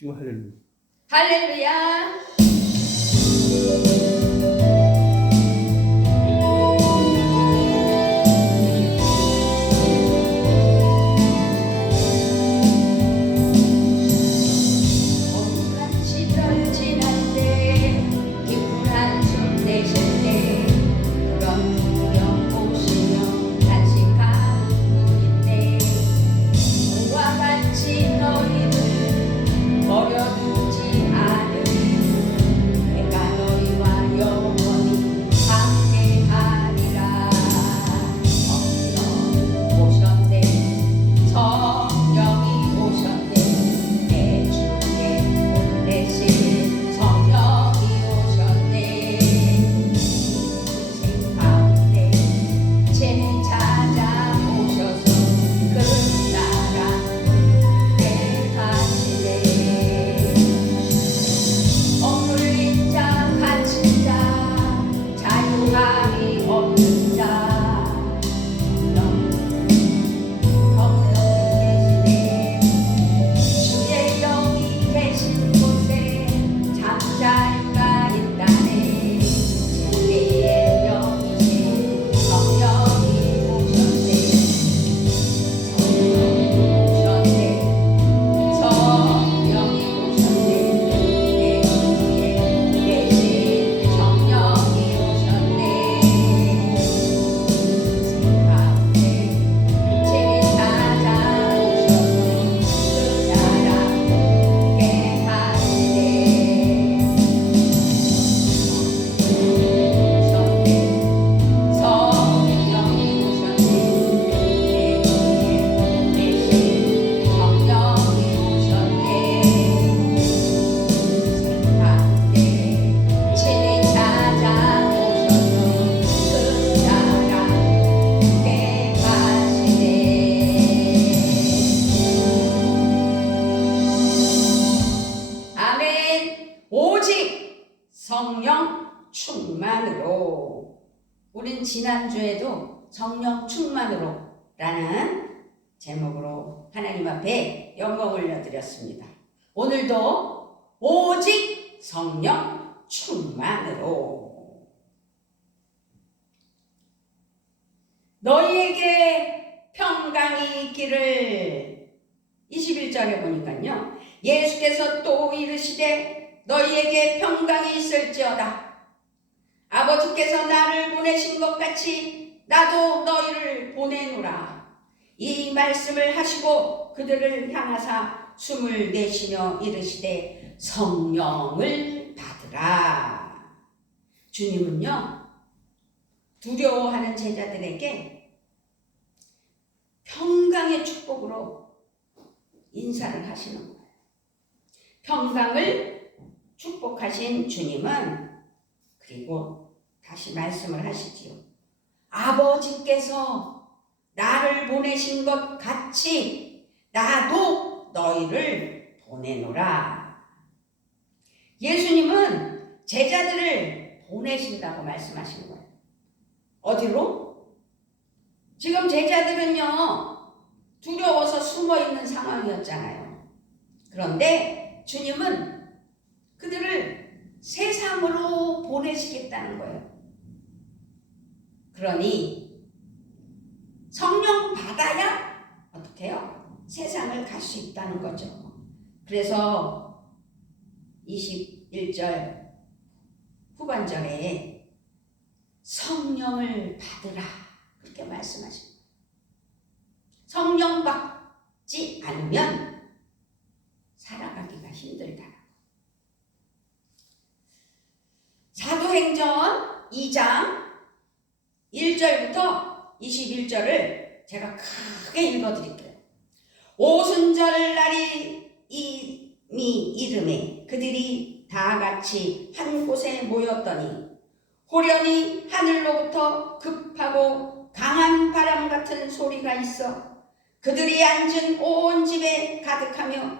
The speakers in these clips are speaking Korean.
주 할렐루야. 할렐루야. 온갖 시절 지날 때 기쁜 한숨 내쉴 때 그런 풍경 보시며 간직하는 분인데 우와 같이 너희를 버려두지 않으니 내가 너희와 영원히 함께하리라. 성령 오셨네, 성령이 오셨네, 내 주께 보내신 성령이 오셨네. 인생 가운데 죄는 찾아오셔서 그 나라 함께 가시네. 억눌린 자, 갇힌 자, 자유함이 없는 자 성령 계시네. 주의 영이 계신 곳에 잠자리가 있다네. 진리의 영이신 성령이 오셨네. 성령이 오셨네. 내 주에 계신 성령이 오셨네. 인생 가운데 죄를 찾아오셔서 그 나라 함께 하시네. 성령이 오셨네. 내 주에 계신 성령이 오셨네. 인생 가운데 죄를 찾아오셔서 그 나라 함께 가시네. 아멘. 오직 성령 충만으로. 우린 지난주에도 성령 충만으로 라는 제목으로 하나님 앞에 영광 올려드렸습니다. 오늘도 오직 성령 충만으로. 너희에게 평강이 있기를. 21절에 보니까요, 예수께서 또 이르시되 너희에게 평강이 있을지어다. 아버지께서 나를 보내신 것 같이 나도 너희를 보내노라. 이 말씀을 하시고 그들을 향하사 숨을 내쉬며 이르시되 성령을 받으라. 주님은요, 두려워하는 제자들에게 평강의 축복으로 인사를 하시는 거예요. 평강을 축복하신 주님은, 그리고 다시 말씀을 하시지요. 아버지께서 나를 보내신 것 같이 나도 너희를 보내노라. 예수님은 제자들을 보내신다고 말씀하시는 거예요. 어디로? 지금 제자들은요, 두려워서 숨어있는 상황이었잖아요. 그런데 주님은 그들을 세상으로 보내시겠다는 거예요. 그러니 성령 받아야 어떻게 해요? 세상을 갈 수 있다는 거죠. 그래서 21절 후반절에 성령을 받으라 그렇게 말씀하십니다. 성령 받지 않으면 살아가기가 힘들다. 사도행전 2장 1절부터 21절을 제가 크게 읽어드릴게요. 오순절 날이 이미 이름에 그들이 다 같이 한 곳에 모였더니 호련히 하늘로부터 급하고 강한 바람 같은 소리가 있어 그들이 앉은 온 집에 가득하며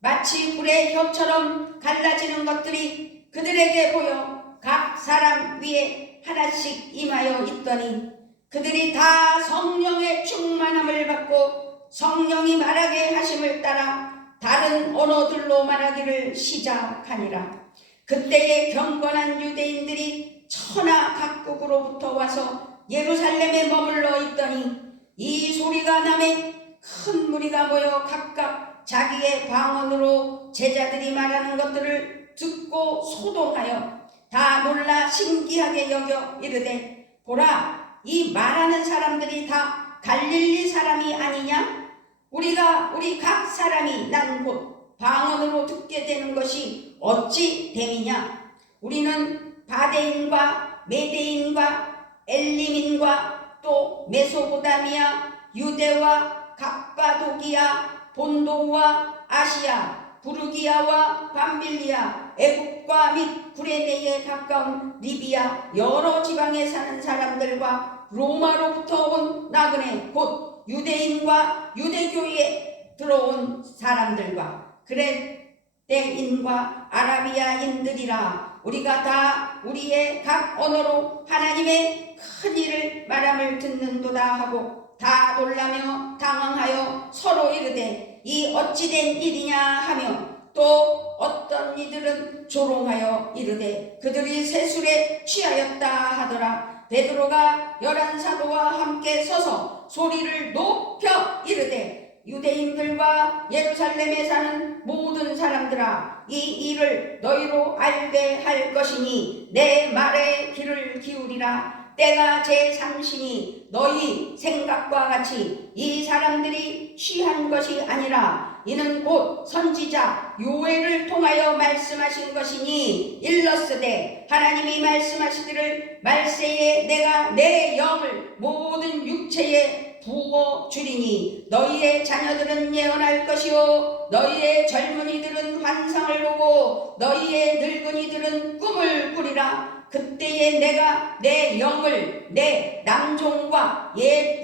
마치 불의 혀처럼 갈라지는 것들이 그들에게 보여 각 사람 위에 하나씩 임하여 있더니 그들이 다 성령의 충만함을 받고 성령이 말하게 하심을 따라 다른 다른 언어들로 말하기를 시작하니라. 그때에 경건한 유대인들이 천하 각국으로부터 와서 예루살렘에 머물러 있더니 이 소리가 나매 큰 무리가 모여 각각 자기의 방언으로 제자들이 말하는 것들을 듣고 소동하여 다 놀라 신기하게 여겨 이르되 보라, 이 말하는 사람들이 다 갈릴리 사람이 아니냐? 우리가 우리 각 사람이 난 곳 방언으로 듣게 되는 것이 어찌 됨이냐? 우리는 바데인과 메데인과 엘림인과 또 메소포다미아, 유대와 갑바도기아, 본도와 아시아, 부르기아와 밤빌리아, 애국과 및 구레네에 가까운 리비아 여러 지방에 사는 사람들과 로마로부터 온 나그네 곧 유대인과 유대교에 들어온 사람들과 그레테인과 아라비아인들이라. 우리가 다 우리의 각 언어로 하나님의 큰 일을 말함을 듣는도다 하고 다 놀라며 당황하여 서로 이르되 이 어찌된 일이냐 하며 또 어떤 이들은 조롱하여 이르되 그들이 세술에 취하였다 하더라. 베드로가 11사도와 함께 서서 소리를 높여 이르되 유대인들과 예루살렘에 사는 모든 사람들아, 이 일을 너희로 알게 할 것이니 내 말에 귀를 기울이라. 때가 제3시니 너희 생각과 같이 이 사람들이 취한 것이 아니라 이는 곧 선지자 요엘을 통하여 말씀하신 것이니 일렀으되 하나님이 말씀하시기를 말세에 내가 내 영을 모든 육체에 부어 주리니 너희의 자녀들은 예언할 것이요 너희의 젊은이들은 환상을 보고 너희의 늙은이들은 꿈을 꾸리라. 그때에 내가 내 영을 내 남종과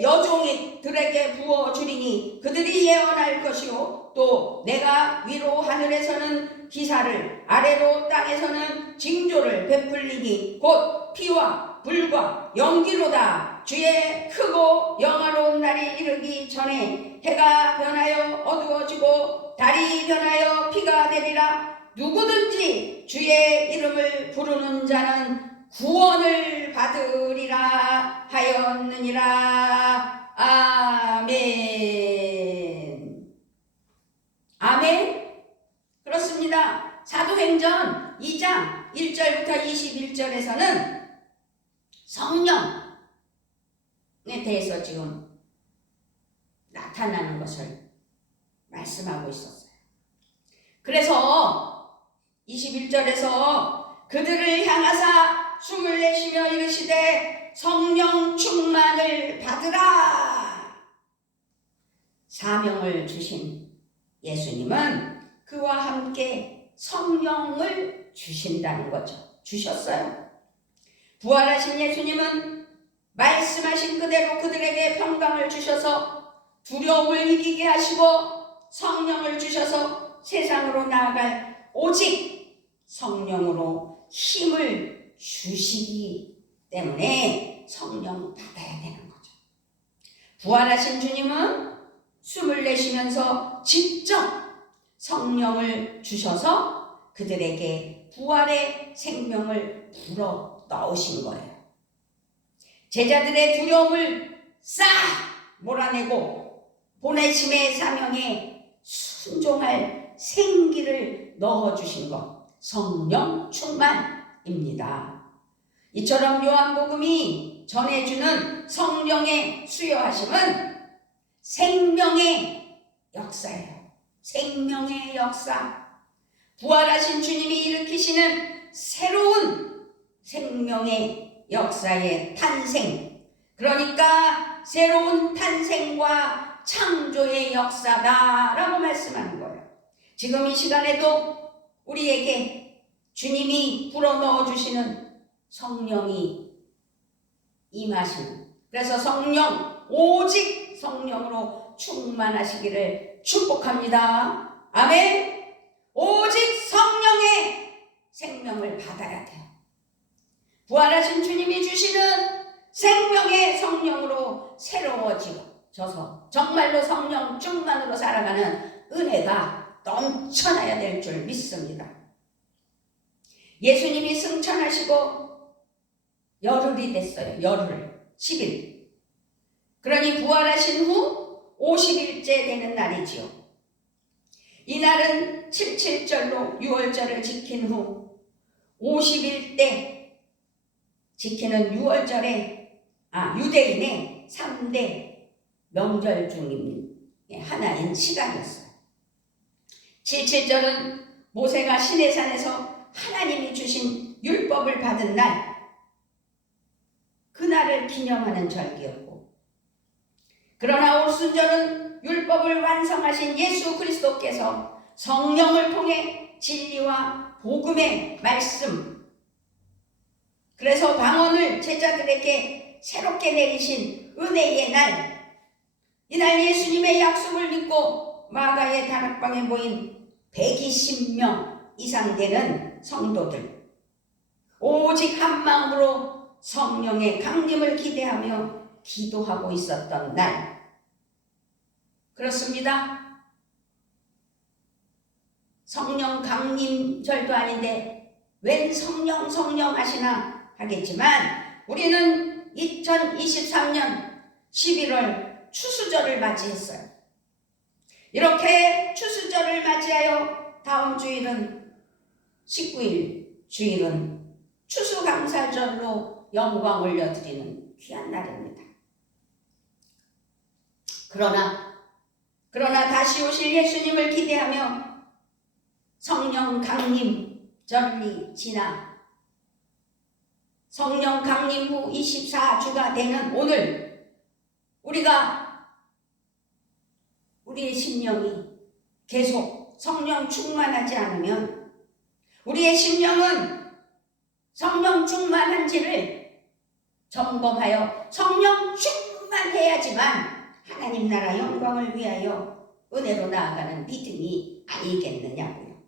여종들에게 부어 주리니 그들이 예언할 것이요 또 내가 위로 하늘에서는 기사를 아래로 땅에서는 징조를 베풀리니 곧 피와 불과 연기로다. 주의 크고 영화로운 날이 이르기 전에 해가 변하여 어두워지고 달이 변하여 피가 되리라. 누구든지 주의 이름을 부르는 자는 구원을 받으리라 하였느니라. 아멘. 아멘. 그렇습니다. 사도행전 2장 1절부터 21절에서는 성령에 대해서 지금 나타나는 것을 말씀하고 있었어요. 그래서 21절에서 그들을 향하사 숨을 내쉬며 이르시되 성령 충만을 받으라. 사명을 주신 예수님은 그와 함께 성령을 주신다는 거죠. 주셨어요. 부활하신 예수님은 말씀하신 그대로 그들에게 평강을 주셔서 두려움을 이기게 하시고 성령을 주셔서 세상으로 나아갈 오직 성령으로 힘을 주시기 때문에 성령 받아야 되는 거죠. 부활하신 주님은 숨을 내쉬면서 직접 성령을 주셔서 그들에게 부활의 생명을 불어 넣으신 거예요. 제자들의 두려움을 싹 몰아내고 보내심의 사명에 순종할 생기를 넣어주신 것, 성령 충만입니다. 이처럼 요한복음이 전해주는 성령의 수요하심은 생명의 역사예요. 생명의 역사. 부활하신 주님이 일으키시는 새로운 생명의 역사의 탄생. 그러니까 새로운 탄생과 창조의 역사다라고 말씀하는 거예요. 지금 이 시간에도 우리에게 주님이 불어넣어 주시는 성령이 임하시는, 그래서 성령, 오직 성령으로 충만하시기를 축복합니다. 아멘. 오직 성령의 생명을 받아야 돼요. 부활하신 주님이 주시는 생명의 성령으로 새로워져서 정말로 성령 충만으로 살아가는 은혜가 넘쳐나야 될 줄 믿습니다. 예수님이 승천하시고 열흘이 됐어요. 열흘, 10일. 그러니 부활하신 후 50일째 되는 날이지요. 이날은 77절로 6월절을 지킨 후 50일 때 지키는 6월절에 유대인의 3대 명절 중 하나인 시간이었어요. 77절은 모세가 시내산에서 하나님이 주신 율법을 받은 날, 그날을 기념하는 절기였고, 그러나 오순절은 율법을 완성하신 예수 그리스도께서 성령을 통해 진리와 복음의 말씀, 그래서 방언을 제자들에게 새롭게 내리신 은혜의 날, 이날 예수님의 약속을 믿고 마가의 다락방에 모인 120명 이상 되는 성도들, 오직 한 마음으로 성령의 강림을 기대하며 기도하고 있었던 날. 그렇습니다. 성령 강림절도 아닌데 웬 성령 하시나 하겠지만, 우리는 2023년 11월 추수절을 맞이했어요. 이렇게 추수절을 맞이하여 다음 주일은 19일 주일은 추수감사절로 영광 올려드리는 귀한 날입니다. 그러나 다시 오실 예수님을 기대하며 성령 강림절이 지나 성령 강림 후 24주가 되는 오늘, 우리의 심령이 계속 성령 충만하지 않으면, 우리의 심령은 성령 충만한지를 점검하여 성령 충만해야지만 하나님 나라 영광을 위하여 은혜로 나아가는 믿음이 아니겠느냐고요.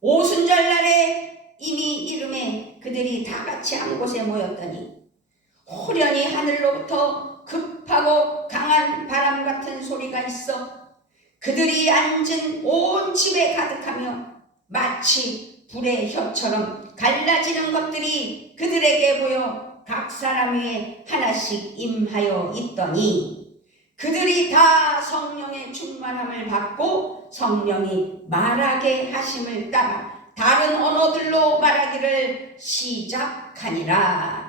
오순절 날에 이미 이름에 그들이 다 같이 한 곳에 모였더니 호련히 하늘로부터 급하고 강한 바람 같은 소리가 있어 그들이 앉은 온 집에 가득하며 마치 불의 혀처럼 갈라지는 것들이 그들에게 보여 각 사람 위에 하나씩 임하여 있더니, 그들이 다 성령의 충만함을 받고 성령이 말하게 하심을 따라 다른 언어들로 말하기를 시작하니라.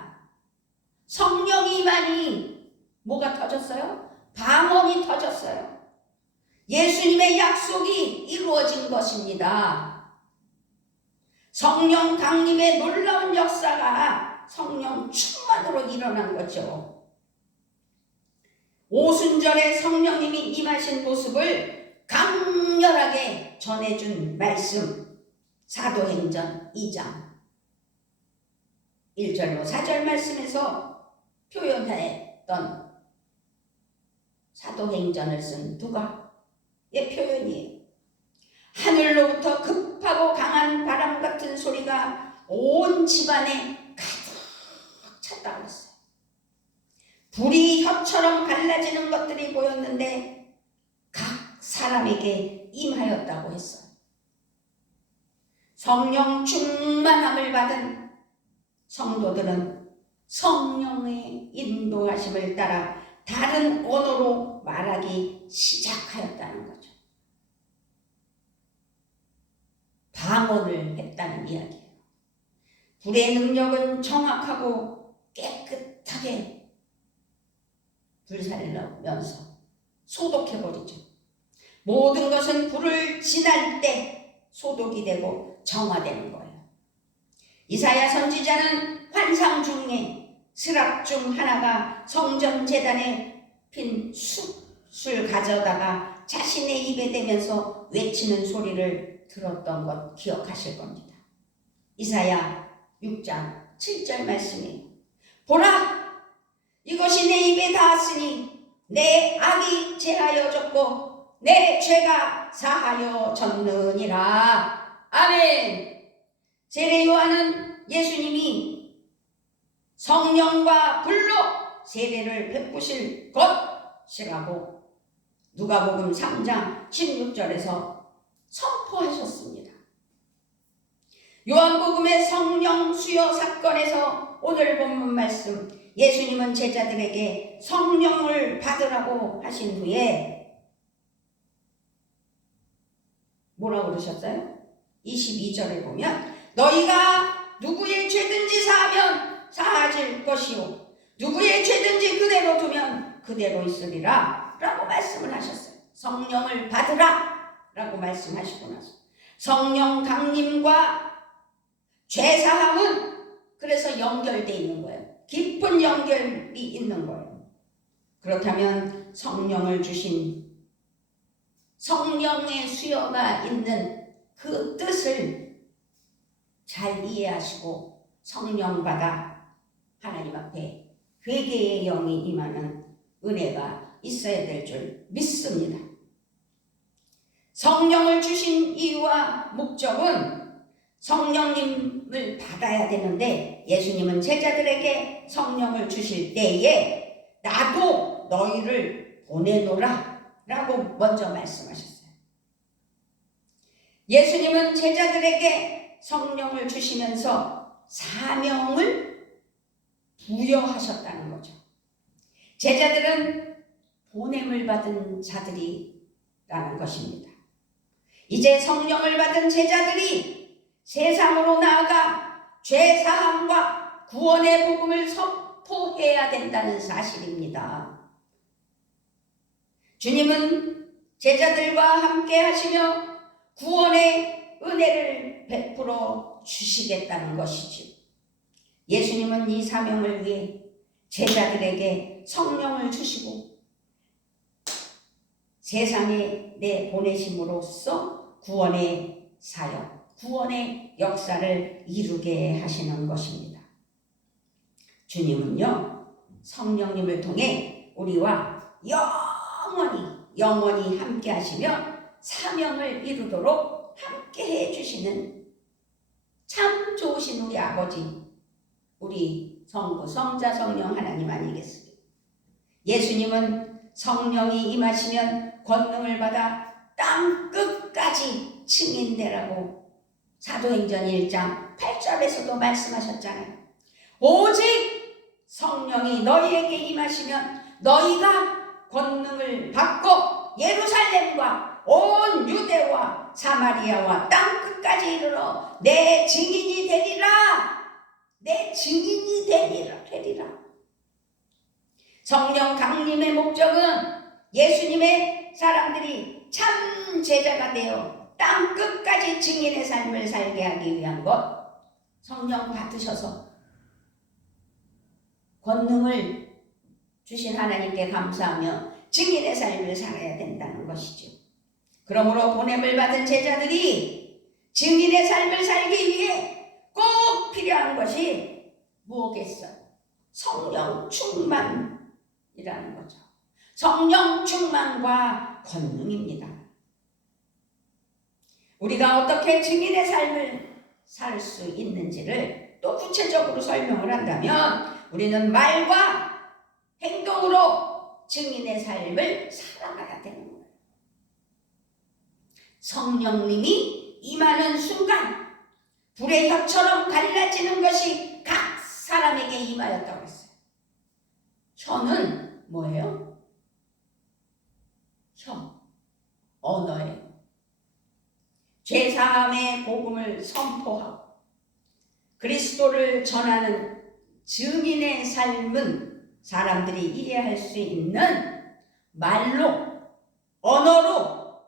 성령이 많이 뭐가 터졌어요? 방언이 터졌어요. 예수님의 약속이 이루어진 것입니다. 성령 강림의 놀라운 역사가 성령 충만으로 일어난 거죠. 오순절에 성령님이 임하신 모습을 강렬하게 전해준 말씀, 사도행전 2장 1절로 4절 말씀에서 표현했던 사도행전을 쓴 누가의 표현이에요. 하늘로부터 급하고 강한 바람 같은 소리가 온 집안에 가득 찼다고 했어요. 불이 혀처럼 갈라지는 것들이 보였는데 각 사람에게 임하였다고 했어요. 성령 충만함을 받은 성도들은 성령의 인도하심을 따라 다른 언어로 말하기 시작하였다는 거죠. 방언을 했다는 이야기예요. 불의 능력은 정확하고 깨끗하게 불살르면서 소독해버리죠. 모든 것은 불을 지날 때 소독이 되고 정화되는 거예요. 이사야 선지자는 환상 중에 스랍 중 하나가 성전 제단에 핀 숯을 가져다가 자신의 입에 대면서 외치는 소리를 들었던 것 기억하실 겁니다. 이사야 6장 7절 말씀이에요. 보라! 이것이 내 입에 닿았으니 내 악이 제하여졌고 내 죄가 사하여졌느니라. 아멘. 세례 요한은 예수님이 성령과 불로 세례를 베푸실 것이라고 누가복음 3장 16절에서 선포하셨습니다. 요한복음의 성령 수요 사건에서 오늘 본문 말씀, 예수님은 제자들에게 성령을 받으라고 하신 후에 뭐라고 그러셨어요? 22절에 보면 너희가 누구의 죄든지 사하면 사하질 것이요 누구의 죄든지 그대로 두면 그대로 있으리라 라고 말씀을 하셨어요. 성령을 받으라 라고 말씀하시고 나서 성령 강림과 죄사함은 그래서 연결되어 있는 거예요. 깊은 연결이 있는 거예요. 그렇다면 성령을 주신 성령의 수요가 있는 그 뜻을 잘 이해하시고 성령 받아 하나님 앞에 회개의 영이 임하는 은혜가 있어야 될 줄 믿습니다. 성령을 주신 이유와 목적은 성령님을 받아야 되는데 예수님은 제자들에게 성령을 주실 때에 나도 너희를 보내노라 라고 먼저 말씀하셨어요. 예수님은 제자들에게 성령을 주시면서 사명을 부여하셨다는 거죠. 제자들은 보냄을 받은 자들이라는 것입니다. 이제 성령을 받은 제자들이 세상으로 나아가 죄사함과 구원의 복음을 선포해야 된다는 사실입니다. 주님은 제자들과 함께 하시며 구원의 은혜를 베풀어 주시겠다는 것이지요. 예수님은 이 사명을 위해 제자들에게 성령을 주시고 세상에 내보내심으로써 구원의 사역, 구원의 역사를 이루게 하시는 것입니다. 주님은요, 성령님을 통해 우리와 영원히 함께 하시며 사명을 이루도록 함께 해주시는 참 좋으신 우리 아버지, 우리 성부, 성자, 성령 하나님 아니겠습니까? 예수님은 성령이 임하시면 권능을 받아 땅 끝까지 증인되라고 사도행전 1장 8절에서도 말씀하셨잖아요. 오직 성령이 너희에게 임하시면 너희가 권능을 받고 예루살렘과 온 유대와 사마리아와 땅 끝까지 이르러 내 증인이 되리라. 내 증인이 되리라. 성령 강림의 목적은 예수님의 사람들이 참 제자가 되어 땅 끝까지 증인의 삶을 살게 하기 위한 것. 성령 받으셔서 권능을 주신 하나님께 감사하며 증인의 삶을 살아야 된다는 것이죠. 그러므로 보냄을 받은 제자들이 증인의 삶을 살기 위해 꼭 필요한 것이 무엇겠어요? 성령 충만이라는 거죠. 성령 충만과 권능입니다. 우리가 어떻게 증인의 삶을 살 수 있는지를 또 구체적으로 설명을 한다면 우리는 말과 행동으로 증인의 삶을 살아가야 되는 거예요. 성령님이 임하는 순간 불의 혀처럼 갈라지는 것이 각 사람에게 임하였다고 했어요. 혀는 뭐예요? 혀, 언어예요. 죄사함의 복음을 선포하고 그리스도를 전하는 증인의 삶은 사람들이 이해할 수 있는 말로, 언어로,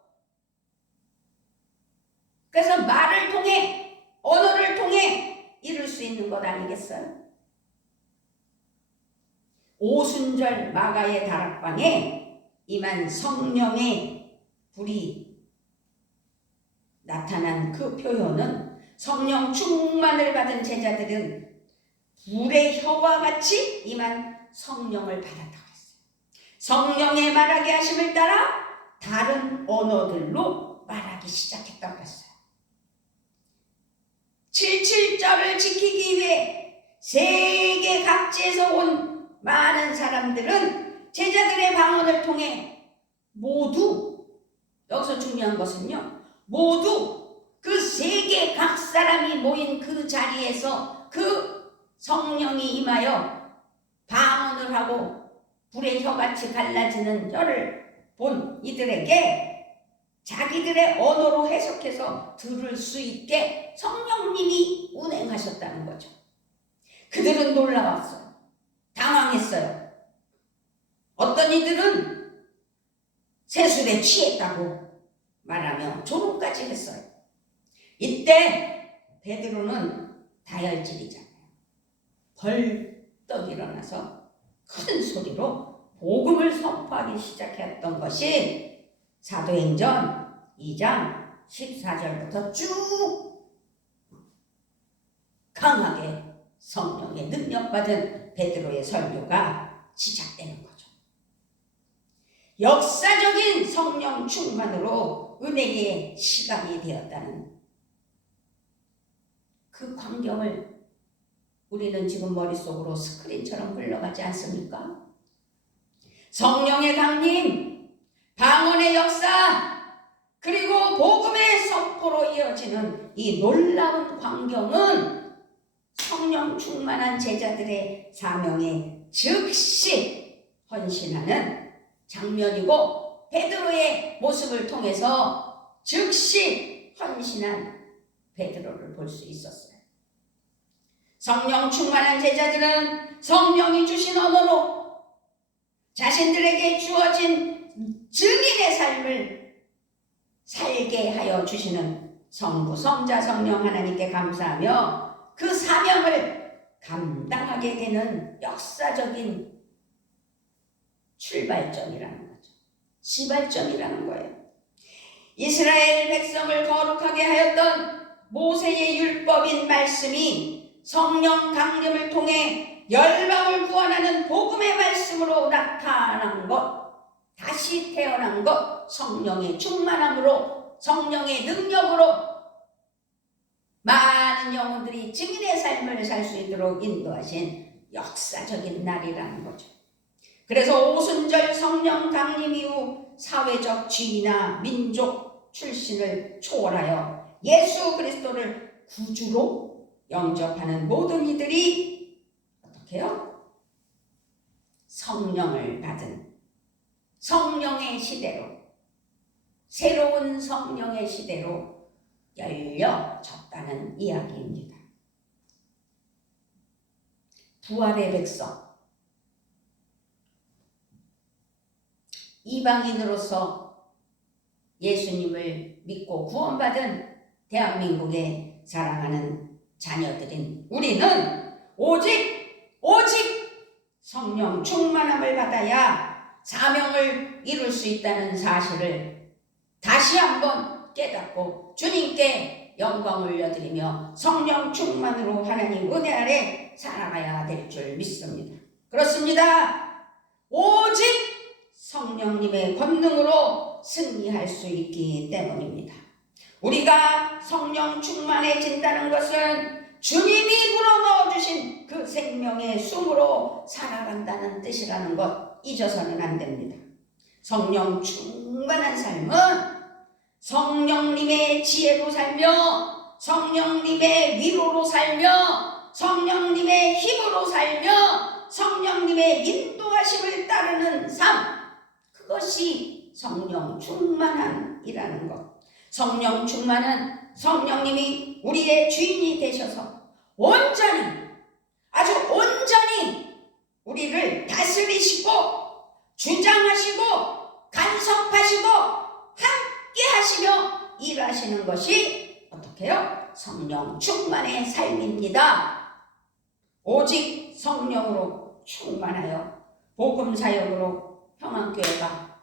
그래서 말을 통해, 언어를 통해 이룰 수 있는 것 아니겠어요? 오순절 마가의 다락방에 임한 성령의 불이 나타난 그 표현은 성령 충만을 받은 제자들은 불의 혀와 같이 임한 성령을 받았다고 했어요. 성령의 말하게 하심을 따라 다른 언어들로 말하기 시작했다고 했어요. 77절을 지키기 위해 세계 각지에서 온 많은 사람들은 제자들의 방언을 통해 모두, 여기서 중요한 것은요, 모두 그 세계 각 사람이 모인 그 자리에서 그 성령이 임하여 방언을 하고 불의 혀같이 갈라지는 혀를 본 이들에게 자기들의 언어로 해석해서 들을 수 있게 성령님이 운행하셨다는 거죠. 그들은 놀라웠어요. 당황했어요. 어떤 이들은 세술에 취했다고 말하며 조롱까지 했어요. 이때 베드로는 다혈질이잖아요. 벌떡 일어나서 큰 소리로 복음을 선포하기 시작했던 것이 사도행전 2장 14절부터 쭉 강하게 성령의 능력받은 베드로의 설교가 시작되는 거죠. 역사적인 성령 충만으로 은혜의 시간이 되었다는 그 광경을 우리는 지금 머릿속으로 스크린처럼 흘러가지 않습니까? 성령의 강림, 방언의 역사, 그리고 복음의 선포로 이어지는 이 놀라운 광경은 성령 충만한 제자들의 사명에 즉시 헌신하는 장면이고, 베드로의 모습을 통해서 즉시 헌신한 베드로를 볼 수 있었어요. 성령 충만한 제자들은 성령이 주신 언어로 자신들에게 주어진 증인의 삶을 살게 하여 주시는 성부, 성자, 성령 하나님께 감사하며 그 사명을 감당하게 되는 역사적인 출발점이라는 거죠. 시발점이라는 거예요. 이스라엘 백성을 거룩하게 하였던 모세의 율법인 말씀이 성령 강림을 통해 열방을 구원하는 복음의 말씀으로 나타난 것, 다시 태어난 것, 성령의 충만함으로, 성령의 능력으로 많은 영혼들이 증인의 삶을 살 수 있도록 인도하신 역사적인 날이라는 거죠. 그래서 오순절 성령 강림 이후 사회적 지위나 민족 출신을 초월하여 예수 그리스도를 구주로 영접하는 모든 이들이 어떻게 해요? 성령을 받은 성령의 시대로, 새로운 성령의 시대로 열려졌다는 이야기입니다. 부활의 백성, 이방인으로서 예수님을 믿고 구원받은 대한민국의 사랑하는 자녀들인 우리는 오직 성령 충만함을 받아야 사명을 이룰 수 있다는 사실을 다시 한번 깨닫고 주님께 영광 올려드리며 성령 충만으로 하나님 은혜 아래 살아가야 될 줄 믿습니다. 그렇습니다. 오직 성령님의 권능으로 승리할 수 있기 때문입니다. 우리가 성령 충만해진다는 것은 주님이 불어넣어주신 그 생명의 숨으로 살아간다는 뜻이라는 것 잊어서는 안 됩니다. 성령 충만한 삶은 성령님의 지혜로 살며, 성령님의 위로로 살며, 성령님의 힘으로 살며, 성령님의 인도하심을 따르는 삶, 그것이 성령 충만함이라는 것. 성령 충만은 성령님이 우리의 주인이 되셔서 온전히, 아주 온전히 우리를 다스리시고 주장하시고 간섭하시고 함께 하시며 일하시는 것이 어떻게 해요? 성령 충만의 삶입니다. 오직 성령으로 충만하여 복음 사역으로 평안교회가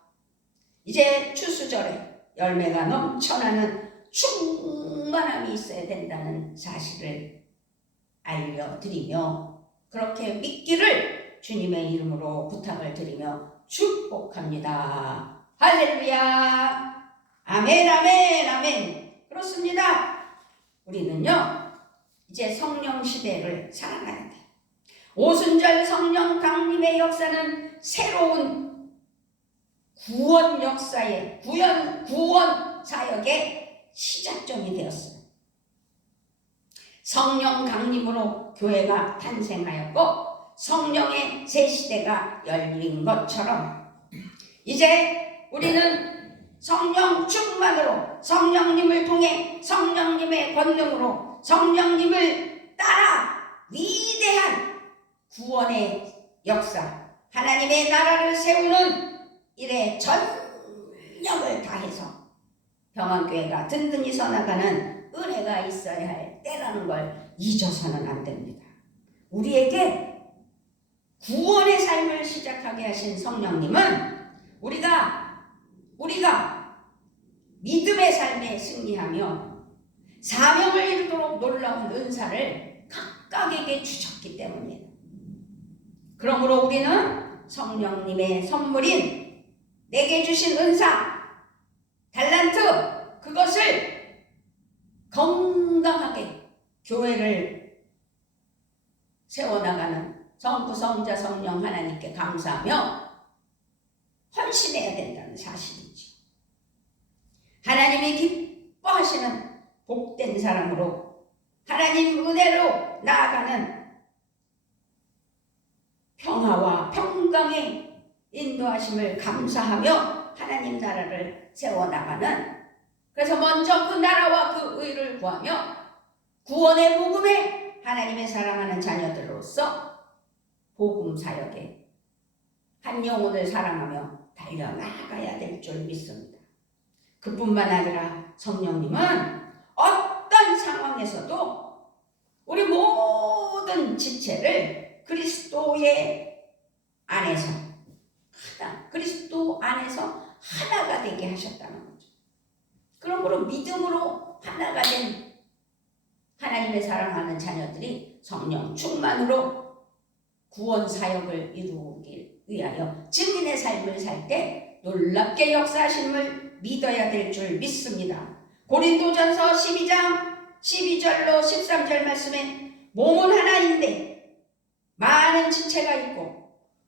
이제 추수절에 열매가 넘쳐나는 충만함이 있어야 된다는 사실을 알려드리며, 그렇게 믿기를 주님의 이름으로 부탁을 드리며 축복합니다. 할렐루야. 아멘, 아멘, 아멘. 그렇습니다. 우리는요 이제 성령 시대를 살아가야 돼. 오순절 성령 강림의 역사는 새로운 구원 역사의 구원 사역의 시작점이 되었어요. 성령 강림으로 교회가 탄생하였고 성령의 새 시대가 열린 것처럼 이제 우리는 성령 충만으로 성령님을 통해 성령님의 권능으로 성령님을 따라 위대한 구원의 역사, 하나님의 나라를 세우는 일에 전력을 다해서 평안교회가 든든히 서나가는 은혜가 있어야 할 때라는 걸 잊어서는 안 됩니다. 우리에게 구원의 삶을 시작하게 하신 성령님은 우리가 믿음의 삶에 승리하며 사명을 이루도록 놀라운 은사를 각각에게 주셨기 때문이에요. 그러므로 우리는 성령님의 선물인 내게 주신 은사, 달란트, 그것을 건강하게 교회를 세워나가는 성부, 성자, 성령 하나님께 감사하며 헌신해야 된다는 사실이죠. 하나님이 기뻐하시는 복된 사람으로 하나님 은혜로 나아가는 평화와 평강의 인도하심을 감사하며 하나님 나라를 세워나가는, 그래서 먼저 그 나라와 그 의를 구하며 구원의 복음에 하나님의 사랑하는 자녀들로서 복음 사역에 한 영혼을 사랑하며 달려나가야 될 줄 믿습니다. 그뿐만 아니라 성령님은 어떤 상황에서도 우리 모든 지체를 그리스도의 안에서 그리스도 안에서 하나가 되게 하셨다는 거죠. 그러므로 믿음으로 하나가 된 하나님의 사랑하는 자녀들이 성령 충만으로 구원 사역을 이루기 위하여 증인의 삶을 살 때 놀랍게 역사하심을 믿어야 될 줄 믿습니다. 고린도전서 12장 12절로 13절 말씀에 몸은 하나인데 많은 지체가 있고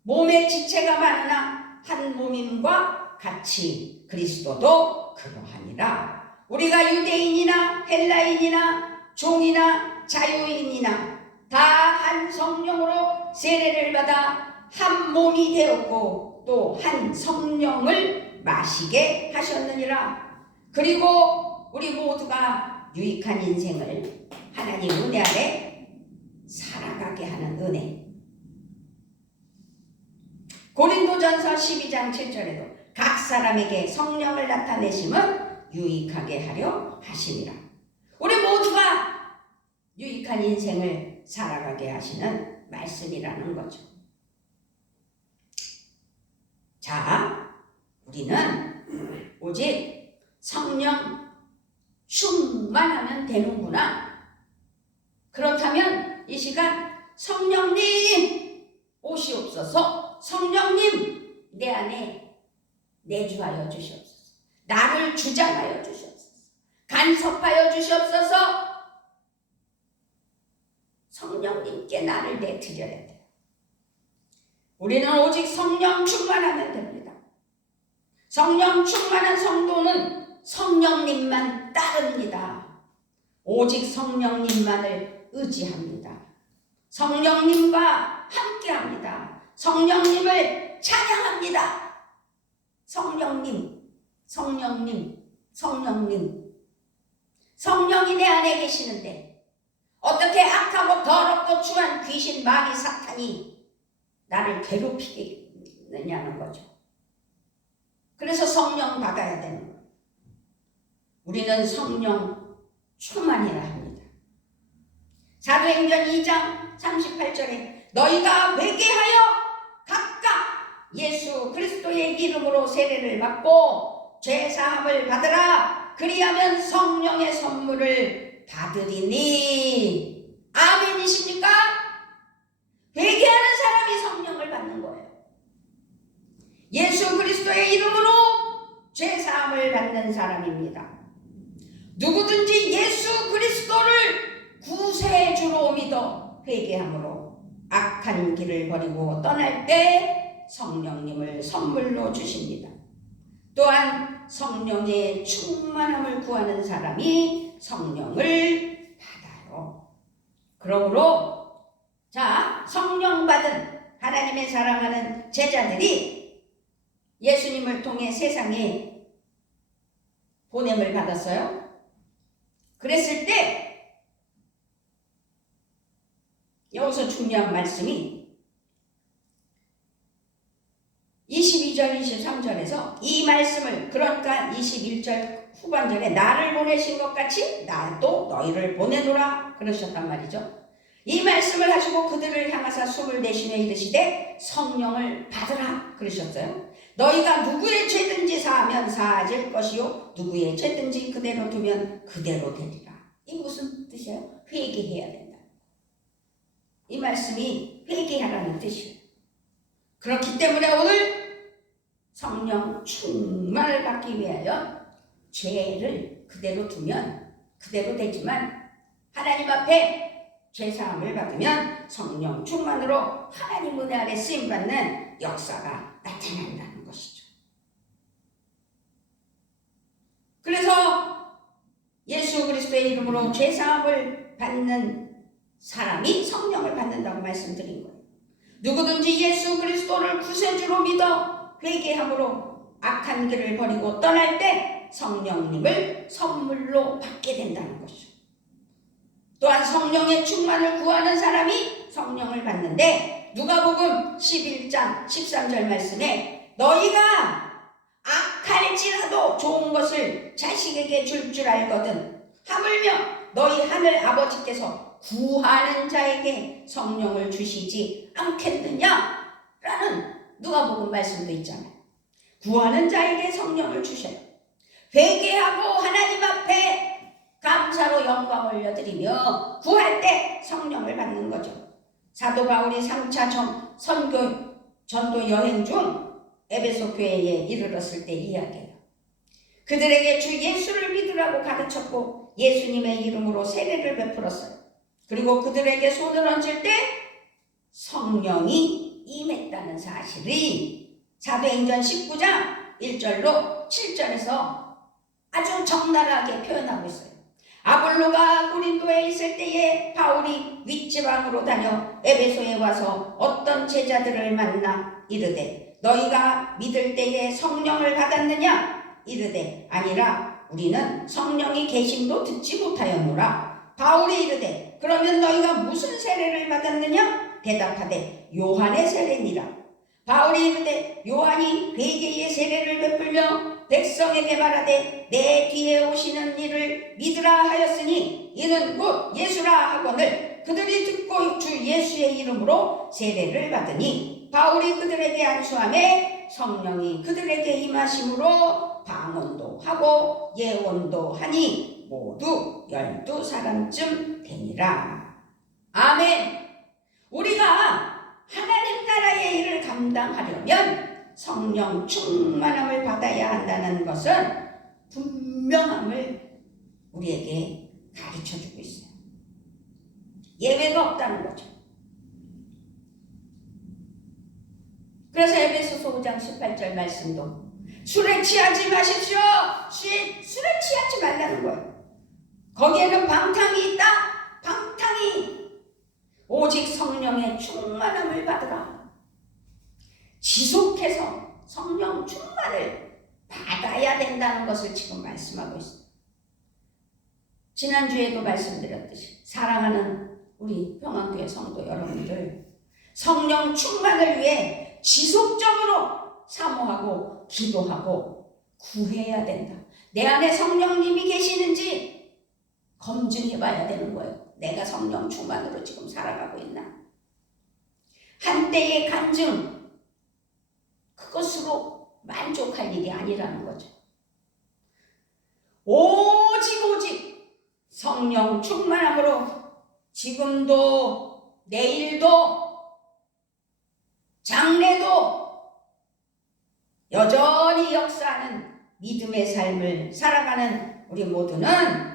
몸의 지체가 많으나 한 몸임과 같이 그리스도도 그러하니라. 우리가 유대인이나 헬라인이나 종이나 자유인이나 다 한 성령으로 세례를 받아 한 몸이 되었고 또 한 성령을 마시게 하셨느니라. 그리고 우리 모두가 유익한 인생을 하나님 은혜 아래 살아가게 하는 은혜. 고린도전서 12장 7절에도 각 사람에게 성령을 나타내심은 유익하게 하려 하심이라. 우리 모두가 유익한 인생을 살아가게 하시는 말씀이라는 거죠. 자, 우리는 오직 성령 충만하면 되는구나. 그렇다면 이 시간 성령님 오시옵소서, 성령님 내 안에 내주하여 주시옵소서, 나를 주장하여 주시옵소서, 간섭하여 주시옵소서. 성령님께 나를 내드려야 돼요. 우리는 오직 성령 충만하면 됩니다. 성령 충만한 성도는 성령님만 따릅니다. 오직 성령님만을 의지합니다. 성령님과 함께합니다. 성령님을 찬양합니다. 성령님, 성령님, 성령님. 성령이 내 안에 계시는데 어떻게 악하고 더럽고 추한 귀신 마귀 사탄이 나를 괴롭히겠느냐는 거죠. 그래서 성령 받아야 되는 거예요. 우리는 성령 충만해야 합니다. 사도행전 2장 38절에 너희가 회개하여 각각 예수 그리스도의 이름으로 세례를 받고 죄사함을 받으라. 그리하면 성령의 선물을 받으리니. 아멘이십니까? 회개하는 사람이 성령을 받는 거예요. 예수 그리스도의 이름으로 죄사함을 받는 사람입니다. 누구든지 예수 그리스도를 구세주로 믿어 회개함으로 악한 길을 버리고 떠날 때 성령님을 선물로 주십니다. 또한 성령의 충만함을 구하는 사람이 성령을 받아요. 그러므로 자, 성령 받은 하나님의 사랑하는 제자들이 예수님을 통해 세상에 보냄을 받았어요. 그랬을 때 여기서 중요한 말씀이 22절 23절에서 이 말씀을, 그러니까 21절 후반절에 나를 보내신 것 같이 나도 너희를 보내노라 그러셨단 말이죠. 이 말씀을 하시고 그들을 향하사 숨을 내쉬며 이르시되 성령을 받으라 그러셨어요. 너희가 누구의 죄든지 사하면 사하질 것이요 누구의 죄든지 그대로 두면 그대로 되리라. 이 무슨 뜻이에요? 회개해야 된다. 이 말씀이 회개하라는 뜻이에요. 그렇기 때문에 오늘 성령 충만을 받기 위하여 죄를 그대로 두면 그대로 되지만 하나님 앞에 죄사함을 받으면 성령 충만으로 하나님 은혜 아래 쓰임받는 역사가 나타난다는 것이죠. 그래서 예수 그리스도의 이름으로 죄사함을 받는 사람이 성령을 받는다고 말씀드린 거예요. 누구든지 예수 그리스도를 구세주로 믿어 회개함으로 악한 길을 버리고 떠날 때 성령님을 선물로 받게 된다는 것이죠. 또한 성령의 충만을 구하는 사람이 성령을 받는데 누가복음 11장 13절 말씀에 너희가 악할지라도 좋은 것을 자식에게 줄 줄 알거든 하물며 너희 하늘 아버지께서 구하는 자에게 성령을 주시지 않겠느냐 라는 누가복음 말씀도 있잖아요. 구하는 자에게 성령을 주셔요. 회개하고 하나님 앞에 감사로 영광 올려드리며 구할 때 성령을 받는 거죠. 사도 바울이 3차 전도 여행 중 에베소 교회에 이르렀을 때 이야기해요. 그들에게 주 예수를 믿으라고 가르쳤고 예수님의 이름으로 세례를 베풀었어요. 그리고 그들에게 손을 얹을 때 성령이 임했다는 사실이 사도행전 19장 1절로 7절에서 아주 적나라하게 표현하고 있어요. 아볼로가 고린도에 있을 때에 바울이 윗지방으로 다녀 에베소에 와서 어떤 제자들을 만나 이르되 너희가 믿을 때에 성령을 받았느냐? 이르되 아니라 우리는 성령이 계심도 듣지 못하였노라. 바울이 이르되 그러면 너희가 무슨 세례를 받았느냐? 대답하되 요한의 세례니라. 바울이 이르되 요한이 회개의 세례를 베풀며 백성에게 말하되 내 뒤에 오시는 이를 믿으라 하였으니 이는 곧 예수라 하거늘 그들이 듣고 주 예수의 이름으로 세례를 받으니 바울이 그들에게 안수하매 성령이 그들에게 임하심으로 방언도 하고 예언도 하니 모두 12사람쯤 되니라. 아멘. 우리가 하나님 나라의 일을 감당하려면 성령 충만함을 받아야 한다는 것은 분명함을 우리에게 가르쳐주고 있어요. 예외가 없다는 거죠. 그래서 에베소서 5장 18절 말씀도 술에 취하지 마십시오. 술에 취하지 말라는 거예요. 거기에는 방탕이 있다. 방탕이 오직 성령의 충만함을 받으라. 지속해서 성령 충만을 받아야 된다는 것을 지금 말씀하고 있습니다. 지난주에도 말씀드렸듯이 사랑하는 우리 평안교회 성도 여러분들 성령 충만을 위해 지속적으로 사모하고 기도하고 구해야 된다. 내 안에 성령님이 계시는지 검증해 봐야 되는 거예요. 내가 성령 충만으로 지금 살아가고 있나? 한때의 간증 그것으로 만족할 일이 아니라는 거죠. 오직 성령 충만함으로 지금도 내일도 장래도 여전히 역사하는 믿음의 삶을 살아가는 우리 모두는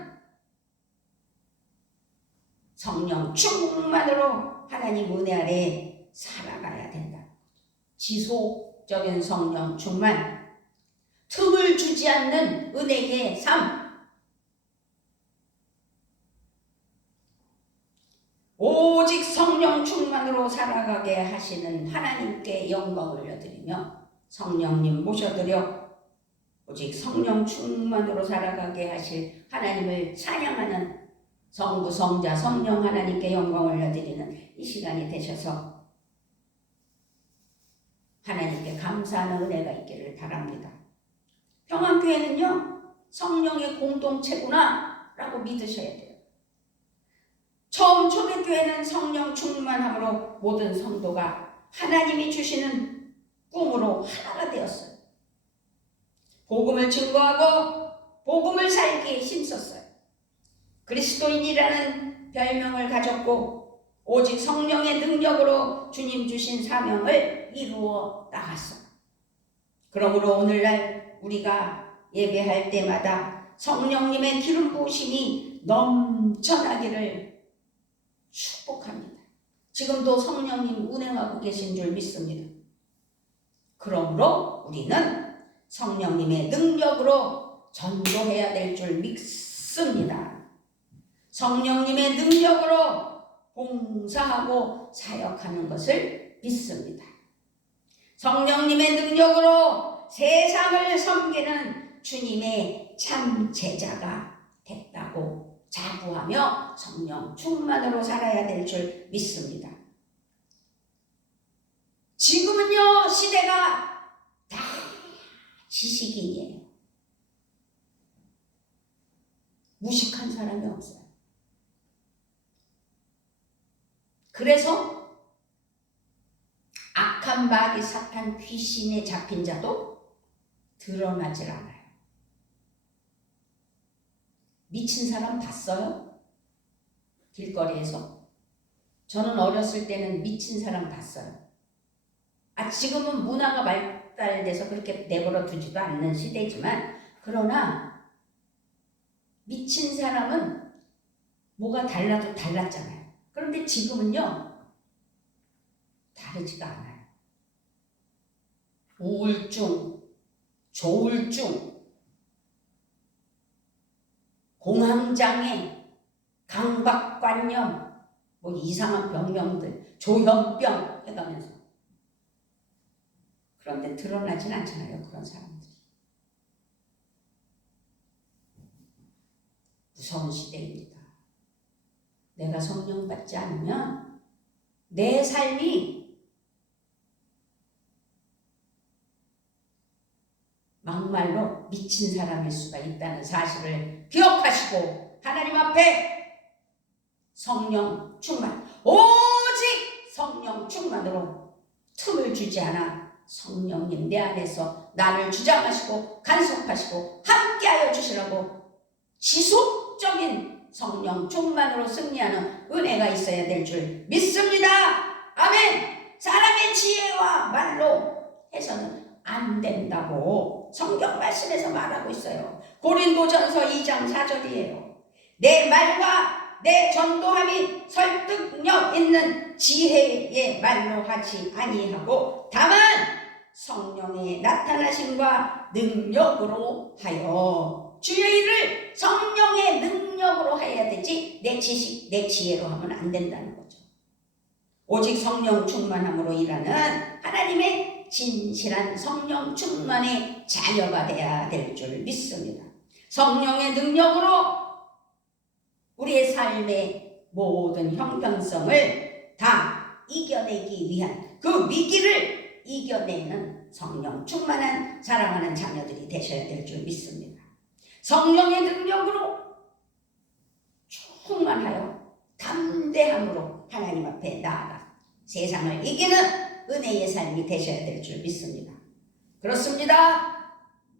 성령 충만으로 하나님 은혜 아래 살아가야 된다. 지속적인 성령 충만. 틈을 주지 않는 은혜의 삶, 오직 성령 충만으로 살아가게 하시는 하나님께 영광 올려드리며 성령님 모셔드려 오직 성령 충만으로 살아가게 하실 하나님을 찬양하는 성부, 성자, 성령 하나님께 영광 올려드리는 이 시간이 되셔서 하나님께 감사하는 은혜가 있기를 바랍니다. 평안교회는요, 성령의 공동체구나 라고 믿으셔야 돼요. 처음 초대교회는 성령 충만함으로 모든 성도가 하나님이 주시는 꿈으로 하나가 되었어요. 복음을 증거하고 복음을 살기에 힘썼어요. 그리스도인이라는 별명을 가졌고 오직 성령의 능력으로 주님 주신 사명을 이루어 나갔어요. 그러므로 오늘날 우리가 예배할 때마다 성령님의 기름 부으심이 넘쳐나기를 축복합니다. 지금도 성령님 운행하고 계신 줄 믿습니다. 그러므로 우리는 성령님의 능력으로 전도해야 될 줄 믿습니다. 성령님의 능력으로 봉사하고 사역하는 것을 믿습니다. 성령님의 능력으로 세상을 섬기는 주님의 참 제자가 됐다고 자부하며 성령 충만으로 살아야 될 줄 믿습니다. 지금은요, 시대가 다 지식인이에요. 무식한 사람이 없어요. 그래서 악한 마귀 사탄 귀신에 잡힌 자도 드러나질 않아요. 미친 사람 봤어요? 길거리에서? 저는 어렸을 때는 미친 사람 봤어요. 지금은 문화가 발달돼서 그렇게 내버려 두지도 않는 시대지만, 그러나 미친 사람은 뭐가 달라도 달랐잖아요. 그런데 지금은요, 다르지가 않아요. 우울증, 조울증, 공황장애, 강박관념, 뭐 이상한 병명들, 조현병 해가면서. 그런데 드러나진 않잖아요, 그런 사람들이. 무서운 시대입니다. 내가 성령 받지 않으면 내 삶이 막말로 미친 사람일 수가 있다는 사실을 기억하시고 하나님 앞에 성령 충만, 오직 성령 충만으로 틈을 주지 않아 성령님 내 안에서 나를 주장하시고 간섭하시고 함께하여 주시라고 지속적인 성령 충만으로 승리하는 은혜가 있어야 될 줄 믿습니다. 아멘. 사람의 지혜와 말로 해서는 안 된다고 성경 말씀에서 말하고 있어요. 고린도전서 2장 4절이에요. 내 말과 내 전도함이 설득력 있는 지혜의 말로 하지 아니하고 다만 성령의 나타나심과 능력으로 하여 주의 일을 성령의 능력으로 해야 되지 내 지식, 내 지혜로 하면 안 된다는 거죠. 오직 성령 충만함으로 일하는 하나님의 진실한 성령 충만의 자녀가 되어야 될 줄 믿습니다. 성령의 능력으로 우리의 삶의 모든 형편성을 다 이겨내기 위한 그 위기를 이겨내는 성령 충만한 사랑하는 자녀들이 되셔야 될 줄 믿습니다. 성령의 능력으로 충만하여 담대함으로 하나님 앞에 나아가 세상을 이기는 은혜의 삶이 되셔야 될 줄 믿습니다. 그렇습니다.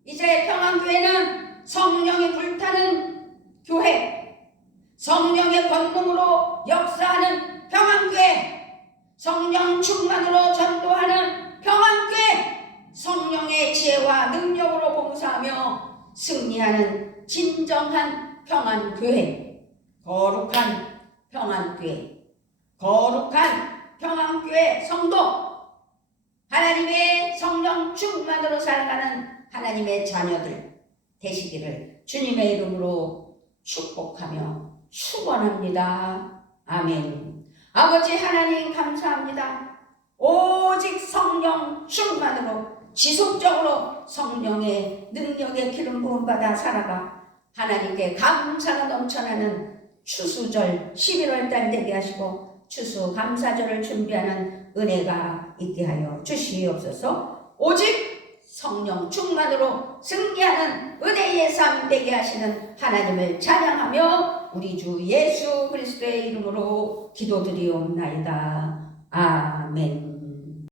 이제 평안교회는 성령이 불타는 교회, 성령의 권능으로 역사하는 평안교회, 성령 충만으로 전도하는 평안교회, 성령의 지혜와 능력으로 봉사하며 승리하는 진정한 평안교회, 거룩한 평안교회, 거룩한 평안교회 성도, 하나님의 성령 충만으로 살아가는 하나님의 자녀들 되시기를 주님의 이름으로 축복하며 축원합니다. 아멘. 아버지 하나님 감사합니다. 오직 성령 충만으로 지속적으로 성령의 능력의 기름 부음 받아 살아가 하나님께 감사가 넘쳐나는 추수절 11월달 되게 하시고 추수감사절을 준비하는 은혜가 있게 하여 주시옵소서. 오직 성령 충만으로 승리하는 은혜의 삶 되게 하시는 하나님을 찬양하며 우리 주 예수 그리스도의 이름으로 기도드리옵나이다. 아멘.